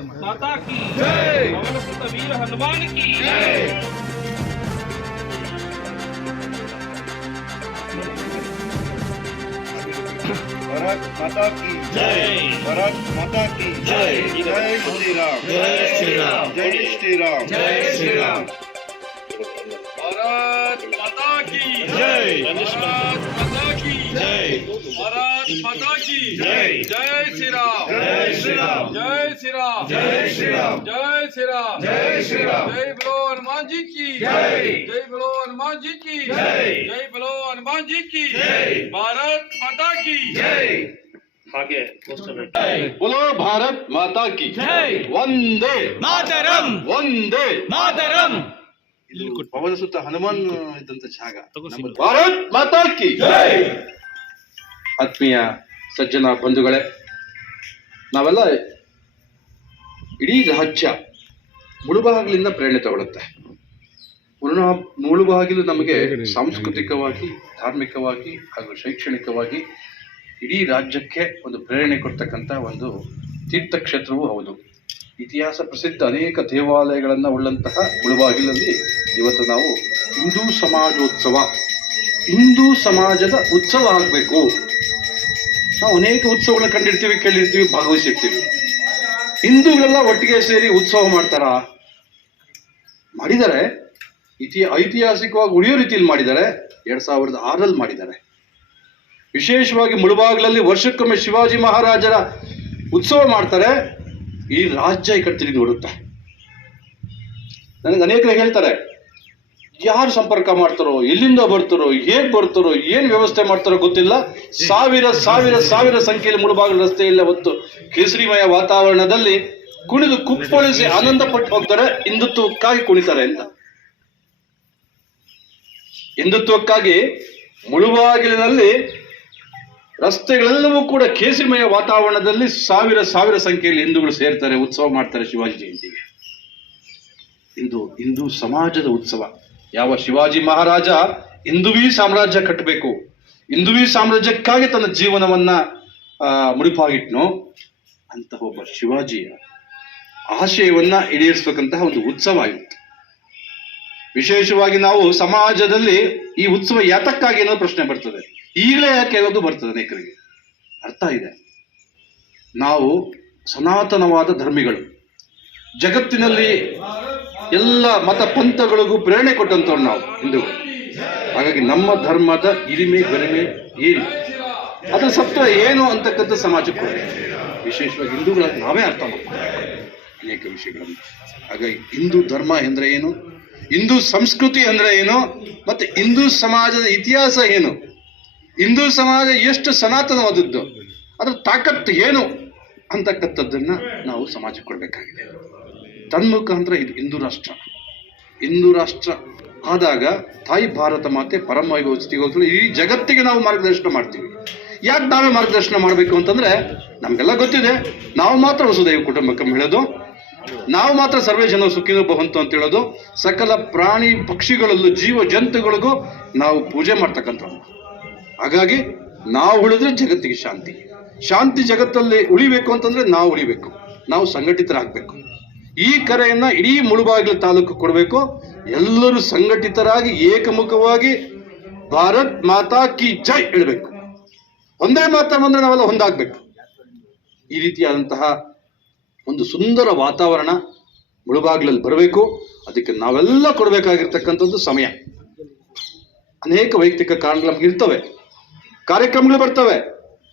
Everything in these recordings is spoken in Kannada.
माता की जय। पवन सुत वीर हनुमान की जय। भारत माता की जय। भारत माता की जय। जय श्री राम। जय श्री राम। जय श्री राम। जय श्री राम। भारत माता की जय। भारत माता की जय। भारत माता की जय। जय श्री राम। जय श्री राम। जय श्री राम। जय श्री राम। जय श्री राम। जय श्री राम। जय बोलो हनुमान जी की जय। जय बोलो हनुमान जी की जय। जय बोलो हनुमान जी की जय। भारत माता की जय। आगे बोलो भारत माता की जय। ವಂದೇ ಮಾತರಂ ವಂದೇ ಮಾತರಂ. ಇದು ಪವನ ಸುತ್ತ ಹನುಮಾನ್ ಇದ್ದಂತ ಜಾಗ. ಭಾರತ್ ಮಾತಾ ಕಿ ಜೈ. ಆತ್ಮೀಯ ಸಜ್ಜನ ಬಂಧುಗಳೇ, ನಾವೆಲ್ಲ ಇಡೀ ರಾಜ್ಯ ಮುಳುಬಾಗಿಲಿಂದ ಪ್ರೇರಣೆ ತಗೊಳುತ್ತೆ. ಮುಳುಬಾಗಿಲು ನಮಗೆ ಸಾಂಸ್ಕೃತಿಕವಾಗಿ, ಧಾರ್ಮಿಕವಾಗಿ ಹಾಗೂ ಶೈಕ್ಷಣಿಕವಾಗಿ ಇಡೀ ರಾಜ್ಯಕ್ಕೆ ಒಂದು ಪ್ರೇರಣೆ ಕೊಡ್ತಕ್ಕಂಥ ಒಂದು ತೀರ್ಥಕ್ಷೇತ್ರವೂ ಹೌದು. ಇತಿಹಾಸ ಪ್ರಸಿದ್ಧ ಅನೇಕ ದೇವಾಲಯಗಳನ್ನು ಉಳ್ಳಂತಹ ಮುಳುಬಾಗಿಲಲ್ಲಿ ಇವತ್ತು ನಾವು ಹಿಂದೂ ಸಮಾಜೋತ್ಸವ, ಹಿಂದೂ ಸಮಾಜದ ಉತ್ಸವ ಆಗಬೇಕು. ನಾವು ಅನೇಕ ಉತ್ಸವಗಳನ್ನ ಕಂಡಿರ್ತೀವಿ, ಕೇಳಿರ್ತೀವಿ, ಭಾಗವಹಿಸಿರ್ತೀವಿ. ಹಿಂದೂಗಳೆಲ್ಲ ಒಟ್ಟಿಗೆ ಸೇರಿ ಉತ್ಸವ ಮಾಡ್ತಾರಾ? ಮಾಡಿದ್ದಾರೆ. ಐತಿಹಾಸಿಕವಾಗಿ ಉಳಿಯೋ ರೀತಿಯಲ್ಲಿ ಮಾಡಿದ್ದಾರೆ. 2006ರಲ್ಲಿ ಮಾಡಿದ್ದಾರೆ. ವಿಶೇಷವಾಗಿ ಮುಳುಬಾಗಿಲಲ್ಲಿ ವರ್ಷಕ್ಕೊಮ್ಮೆ ಶಿವಾಜಿ ಮಹಾರಾಜರ ಉತ್ಸವ ಮಾಡ್ತಾರೆ. ಈ ರಾಜ್ಯ ಈ ಕಡೆ ತಿರುಗಿ ನೋಡುತ್ತೆ. ನನಗೆ ಅನೇಕರು ಹೇಳ್ತಾರೆ, ಯಾರು ಸಂಪರ್ಕ ಮಾಡ್ತಾರೋ, ಎಲ್ಲಿಂದ ಬರ್ತಾರೋ, ಹೇಗೆ ಬರ್ತಾರೋ, ಏನ್ ವ್ಯವಸ್ಥೆ ಮಾಡ್ತಾರೋ ಗೊತ್ತಿಲ್ಲ, ಸಾವಿರ ಸಾವಿರ ಸಾವಿರ ಸಂಖ್ಯೆಯಲ್ಲಿ ಮುಳುಬಾಗಿಲು ರಸ್ತೆಯಲ್ಲಿ ಅವತ್ತು ಕೇಸರಿಮಯ ವಾತಾವರಣದಲ್ಲಿ ಕುಣಿದು ಕುಪ್ಪಳಿಸಿ ಆನಂದ ಪಟ್ಟು ಹೋಗ್ತಾರೆ. ಹಿಂದುತ್ವಕ್ಕಾಗಿ ಕುಣಿತಾರೆ ಅಂತ. ಹಿಂದುತ್ವಕ್ಕಾಗಿ ಮುಳುಬಾಗಿಲಿನಲ್ಲಿ ರಸ್ತೆಗಳೆಲ್ಲವೂ ಕೂಡ ಕೇಸರಿಮಯ ವಾತಾವರಣದಲ್ಲಿ ಸಾವಿರ ಸಾವಿರ ಸಂಖ್ಯೆಯಲ್ಲಿ ಹಿಂದೂಗಳು ಸೇರ್ತಾರೆ, ಉತ್ಸವ ಮಾಡ್ತಾರೆ ಶಿವಾಜಿ ಜಯಂತಿಗೆ. ಹಿಂದೂ ಸಮಾಜದ ಉತ್ಸವ. ಯಾವ ಶಿವಾಜಿ ಮಹಾರಾಜ ಹಿಂದುವೀ ಸಾಮ್ರಾಜ್ಯ ಕಟ್ಟಬೇಕು, ಹಿಂದುವೀ ಸಾಮ್ರಾಜ್ಯಕ್ಕಾಗಿ ತನ್ನ ಜೀವನವನ್ನ ಮುಡಿಪಾಗಿಟ್ನೋ ಅಂತಹ ಒಬ್ಬ ಶಿವಾಜಿಯ ಆಶಯವನ್ನ ಈಡೇರಿಸತಕ್ಕಂತಹ ಒಂದು ಉತ್ಸವ ಆಗಿತ್ತು. ವಿಶೇಷವಾಗಿ ನಾವು ಸಮಾಜದಲ್ಲಿ ಈ ಉತ್ಸವ ಯಾತಕ್ಕಾಗಿ ಅನ್ನೋ ಪ್ರಶ್ನೆ ಬರ್ತದೆ. ಈಗಲೇ ಯಾಕೆ ಅನ್ನೋದು ಬರ್ತದೆ. ಅನೇಕರಿಗೆ ಅರ್ಥ ಇದೆ. ನಾವು ಸನಾತನವಾದ ಧರ್ಮಿಗಳು, ಜಗತ್ತಿನಲ್ಲಿ ಎಲ್ಲ ಮತ ಪಂಥಗಳಿಗೂ ಪ್ರೇರಣೆ ಕೊಟ್ಟಂತವ್ರು ನಾವು ಹಿಂದೂಗಳು. ಹಾಗಾಗಿ ನಮ್ಮ ಧರ್ಮದ ಹಿರಿಮೆ ಗರಿಮೆ ಏನು, ಅದರ ಸತ್ವ ಏನು ಅಂತಕ್ಕಂಥ ಸಮಾಜಕ್ಕೆ ವಿಶೇಷವಾಗಿ ಹಿಂದೂಗಳಾಗಿ ನಾವೇ ಅರ್ಥ ಮಾಡ್ತೀವಿ ಅನೇಕ ವಿಷಯಗಳನ್ನು. ಹಾಗಾಗಿ ಹಿಂದೂ ಧರ್ಮ ಎಂದ್ರೆ ಏನು, ಹಿಂದೂ ಸಂಸ್ಕೃತಿ ಅಂದ್ರೆ ಏನು, ಮತ್ತೆ ಹಿಂದೂ ಸಮಾಜದ ಇತಿಹಾಸ ಏನು, ಹಿಂದೂ ಸಮಾಜ ಎಷ್ಟು ಸನಾತನವಾದದ್ದು, ಅದರ ತಾಕತ್ತು ಏನು ಅಂತಕ್ಕಂಥದ್ದನ್ನ ನಾವು ಸಮಾಜಕ್ಕೆ ಕೊಡಬೇಕಾಗಿದೆ. ತನ್ಮುಖಾಂತರ ಇದು ಹಿಂದೂ ರಾಷ್ಟ್ರ ಆದಾಗ ತಾಯಿ ಭಾರತ ಮಾತೆ ಪರಮ ವೈಭವಸ್ಥಿಗೋಸ್ಕರ ಈ ಜಗತ್ತಿಗೆ ನಾವು ಮಾರ್ಗದರ್ಶನ ಮಾಡ್ತೀವಿ. ಯಾಕೆ ನಾವೇ ಮಾರ್ಗದರ್ಶನ ಮಾಡಬೇಕು ಅಂತಂದ್ರೆ ನಮಗೆಲ್ಲ ಗೊತ್ತಿದೆ, ನಾವು ಮಾತ್ರ ವಸುದೈವ ಕುಟುಂಬಕಂ ಹೇಳೋದು, ನಾವು ಮಾತ್ರ ಸರ್ವೇ ಜನ ಸುಖಿನೋ ಭವಂತು ಅಂತ ಹೇಳೋದು, ಸಕಲ ಪ್ರಾಣಿ ಪಕ್ಷಿಗಳಲ್ಲೂ ಜೀವ ಜಂತುಗಳಿಗೂ ನಾವು ಪೂಜೆ ಮಾಡ್ತಕ್ಕಂಥದ್ದು. ಹಾಗಾಗಿ ನಾವು ಉಳಿದ್ರೆ ಜಗತ್ತಿಗೆ ಶಾಂತಿ ಜಗತ್ತಲ್ಲಿ ಉಳಿಬೇಕು ಅಂತಂದ್ರೆ ನಾವು ಉಳಿಬೇಕು, ನಾವು ಸಂಘಟಿತರಾಗಬೇಕು. ಈ ಕರೆಯನ್ನ ಇಡೀ ಮುಳುಬಾಗಿಲು ತಾಲೂಕು ಕೊಡಬೇಕು. ಎಲ್ಲರೂ ಸಂಘಟಿತರಾಗಿ ಏಕಮುಖವಾಗಿ ಭಾರತ್ ಮಾತಾ ಕಿ ಜೈ ಹೇಳಬೇಕು. ಒಂದೇ ಮಾತಾ ಬಂದ್ರೆ ನಾವೆಲ್ಲ ಒಂದಾಗಬೇಕು. ಈ ರೀತಿಯಾದಂತಹ ಒಂದು ಸುಂದರ ವಾತಾವರಣ ಮುಳುಬಾಗಿಲಲ್ಲಿ ಬರಬೇಕು. ಅದಕ್ಕೆ ನಾವೆಲ್ಲ ಕೊಡಬೇಕಾಗಿರ್ತಕ್ಕಂಥದ್ದು ಸಮಯ. ಅನೇಕ ವೈಯಕ್ತಿಕ ಕಾರಣಗಳು ನಮ್ಗೆ ಇರ್ತವೆ, ಕಾರ್ಯಕ್ರಮಗಳು ಬರ್ತವೆ,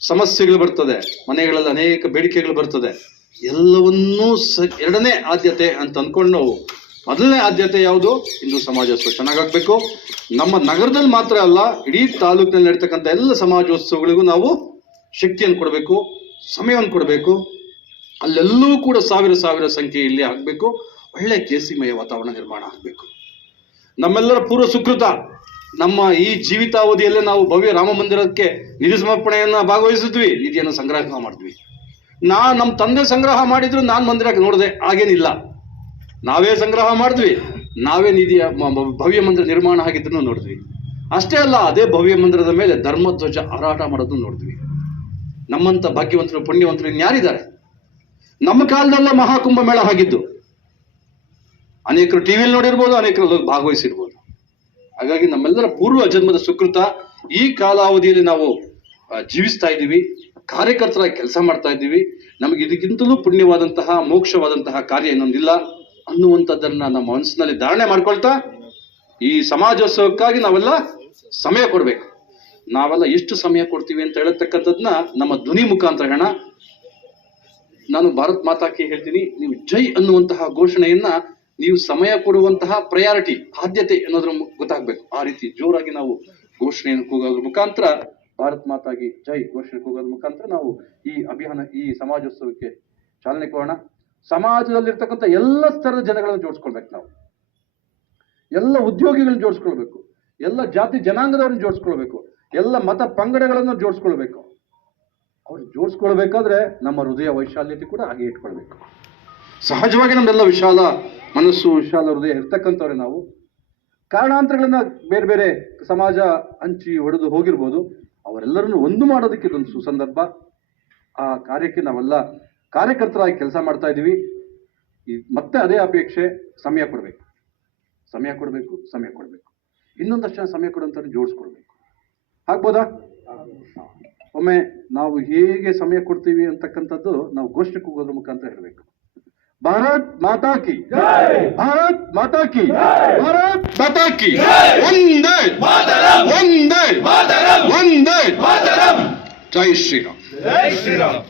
ಸಮಸ್ಯೆಗಳು ಬರ್ತದೆ, ಮನೆಗಳಲ್ಲಿ ಅನೇಕ ಬೇಡಿಕೆಗಳು ಬರ್ತದೆ. ಎಲ್ಲವನ್ನೂ ಎರಡನೇ ಆದ್ಯತೆ ಅಂತ ಅಂದ್ಕೊಂಡು ನಾವು ಮೊದಲನೇ ಆದ್ಯತೆ ಯಾವುದು? ಹಿಂದೂ ಸಮಾಜ ಚೆನ್ನಾಗಾಗಬೇಕು. ನಮ್ಮ ನಗರದಲ್ಲಿ ಮಾತ್ರ ಅಲ್ಲ, ಇಡೀ ತಾಲೂಕಿನಲ್ಲಿ ನಡೀತಕ್ಕಂಥ ಎಲ್ಲ ಸಮಾಜೋತ್ಸವಗಳಿಗೂ ನಾವು ಶಕ್ತಿಯನ್ನು ಕೊಡಬೇಕು, ಸಮಯವನ್ನು ಕೊಡಬೇಕು. ಅಲ್ಲೆಲ್ಲೂ ಕೂಡ ಸಾವಿರ ಸಾವಿರ ಸಂಖ್ಯೆಯಲ್ಲಿ ಆಗಬೇಕು. ಒಳ್ಳೆ ಕೇಸರಿಮಯ ವಾತಾವರಣ ನಿರ್ಮಾಣ ಆಗಬೇಕು. ನಮ್ಮೆಲ್ಲರ ಪೂರ್ವ ಸುಕೃತ, ನಮ್ಮ ಈ ಜೀವಿತಾವಧಿಯಲ್ಲೇ ನಾವು ಭವ್ಯ ರಾಮ ಮಂದಿರಕ್ಕೆ ನಿಧಿ ಸಮರ್ಪಣೆಯನ್ನ ಭಾಗವಹಿಸಿದ್ವಿ, ನಿಧಿಯನ್ನು ಸಂಗ್ರಹ ಮಾಡಿದ್ವಿ. ನಮ್ಮ ತಂದೆ ಸಂಗ್ರಹ ಮಾಡಿದ್ರು ನಾನು ಮಂದಿರಕ್ಕೆ ನೋಡಿದೆ, ಹಾಗೇನಿಲ್ಲ. ನಾವೇ ಸಂಗ್ರಹ ಮಾಡಿದ್ವಿ, ನಾವೇ ನಿಧಿಯ ಭವ್ಯ ಮಂದಿರ ನಿರ್ಮಾಣ ಆಗಿದ್ದನ್ನು ನೋಡಿದ್ವಿ. ಅಷ್ಟೇ ಅಲ್ಲ, ಅದೇ ಭವ್ಯ ಮಂದಿರದ ಮೇಲೆ ಧರ್ಮಧ್ವಜ ಹಾರಾಟ ಮಾಡೋದನ್ನು ನೋಡಿದ್ವಿ. ನಮ್ಮಂತ ಭಾಗ್ಯವಂತರು ಪುಣ್ಯವಂತರು ಇನ್ಯಾರಿದ್ದಾರೆ? ನಮ್ಮ ಕಾಲದಲ್ಲ ಮಹಾಕುಂಭ ಮೇಳ ಆಗಿದ್ದು. ಅನೇಕರು ಟಿವಿಯಲ್ಲಿ ನೋಡಿರ್ಬೋದು, ಅನೇಕರು ಅದರಲ್ಲಿ ಭಾಗವಹಿಸಿರ್ಬೋದು. ಹಾಗಾಗಿ ನಮ್ಮೆಲ್ಲರ ಪೂರ್ವ ಜನ್ಮದ ಸುಕೃತ ಈ ಕಾಲಾವಧಿಯಲ್ಲಿ ನಾವು ಜೀವಿಸ್ತಾ ಇದ್ದೀವಿ, ಕಾರ್ಯಕರ್ತರಾಗಿ ಕೆಲಸ ಮಾಡ್ತಾ ಇದ್ದೀವಿ. ನಮಗೆ ಇದಕ್ಕಿಂತಲೂ ಪುಣ್ಯವಾದಂತಹ ಮೋಕ್ಷವಾದಂತಹ ಕಾರ್ಯ ಇನ್ನೊಂದಿಲ್ಲ ಅನ್ನುವಂಥದ್ದನ್ನ ನಮ್ಮ ಮನಸ್ಸಿನಲ್ಲಿ ಧಾರಣೆ ಮಾಡ್ಕೊಳ್ತಾ ಈ ಸಮಾಜೋತ್ಸವಕ್ಕಾಗಿ ನಾವೆಲ್ಲ ಸಮಯ ಕೊಡ್ಬೇಕು. ನಾವೆಲ್ಲ ಎಷ್ಟು ಸಮಯ ಕೊಡ್ತೀವಿ ಅಂತ ಹೇಳತಕ್ಕಂಥದ್ನ ನಮ್ಮ ಧ್ವನಿ ಮುಖಾಂತರ ಹೇಳೋಣ. ನಾನು ಭಾರತ್ ಮಾತಾಕಿ ಹೇಳ್ತೀನಿ, ನೀವು ಜೈ ಅನ್ನುವಂತಹ ಘೋಷಣೆಯನ್ನ ನೀವು ಸಮಯ ಕೊಡುವಂತಹ ಪ್ರಯಾರಿಟಿ, ಆದ್ಯತೆ ಅನ್ನೋದ್ರ ಗೊತ್ತಾಗ್ಬೇಕು. ಆ ರೀತಿ ಜೋರಾಗಿ ನಾವು ಘೋಷಣೆಯನ್ನು ಕೂಗೋದ್ರ ಮುಖಾಂತರ, ಭಾರತ್ ಮಾತಾಗಿ ಜೈ ಘೋಷಣೆ ಕೂಗೋದ್ರ ಮುಖಾಂತರ ನಾವು ಈ ಅಭಿಯಾನ, ಈ ಸಮಾಜೋತ್ಸವಕ್ಕೆ ಚಾಲನೆ ಕೊಡೋಣ. ಸಮಾಜದಲ್ಲಿರ್ತಕ್ಕಂಥ ಎಲ್ಲ ಸ್ತರದ ಜನಗಳನ್ನು ಜೋಡಿಸ್ಕೊಳ್ಬೇಕು ನಾವು, ಎಲ್ಲ ಉದ್ಯೋಗಿಗಳನ್ನ ಜೋಡಿಸ್ಕೊಳ್ಬೇಕು, ಎಲ್ಲ ಜಾತಿ ಜನಾಂಗದವ್ರನ್ನ ಜೋಡಿಸ್ಕೊಳ್ಬೇಕು, ಎಲ್ಲ ಮತ ಪಂಗಡಗಳನ್ನು ಜೋಡಿಸ್ಕೊಳ್ಬೇಕು. ಅವ್ರು ಜೋಡಿಸ್ಕೊಳ್ಬೇಕಾದ್ರೆ ನಮ್ಮ ಹೃದಯ ವೈಶಾಲ್ಯತೆ ಕೂಡ ಹಾಗೆ ಇಟ್ಕೊಳ್ಬೇಕು. ಸಹಜವಾಗಿ ನಮ್ಮೆಲ್ಲ ವಿಶಾಲ ಮನಸ್ಸು, ವಿಶಾಲ ಹೃದಯ ಇರ್ತಕ್ಕಂಥವ್ರೆ ನಾವು. ಕಾರಣಾಂತರಗಳನ್ನ ಬೇರೆ ಬೇರೆ ಸಮಾಜ ಹಂಚಿ ಹೊಡೆದು ಹೋಗಿರ್ಬೋದು. ಅವರೆಲ್ಲರನ್ನು ಒಂದು ಮಾಡೋದಕ್ಕೆ ಇದೊಂದು ಸುಸಂದರ್ಭ. ಆ ಕಾರ್ಯಕ್ಕೆ ನಾವೆಲ್ಲ ಕಾರ್ಯಕರ್ತರಾಗಿ ಕೆಲಸ ಮಾಡ್ತಾ ಇದ್ದೀವಿ. ಮತ್ತೆ ಅದೇ ಅಪೇಕ್ಷೆ, ಸಮಯ ಕೊಡಬೇಕು, ಸಮಯ ಕೊಡಬೇಕು, ಸಮಯ ಕೊಡಬೇಕು. ಇನ್ನೊಂದಷ್ಟು ಜನ ಸಮಯ ಕೊಡುವಂಥವ್ರನ್ನ ಜೋಡಿಸ್ಕೊಳ್ಬೇಕು. ಆಗ್ಬೋದಾ? ಒಮ್ಮೆ ನಾವು ಹೇಗೆ ಸಮಯ ಕೊಡ್ತೀವಿ ಅಂತಕ್ಕಂಥದ್ದು ನಾವು ಘೋಷಣೆ ಕೂಗೋದ್ರ ಮುಖಾಂತರ ಹೇಳಬೇಕು. ಭಾರತ್ ಮಾತಾ ಕಿ, ಭಾರತ್ ಮಾತಾ ಕಿ, ಭಾರತ್ ಮಾತಾ ಕಿ, ಒಂದೇ ಒಂದೇ ಒಂದೇ, ಜೈ ಶ್ರೀರಾಮ್. ಜೈ ಶ್ರೀರಾಮ್.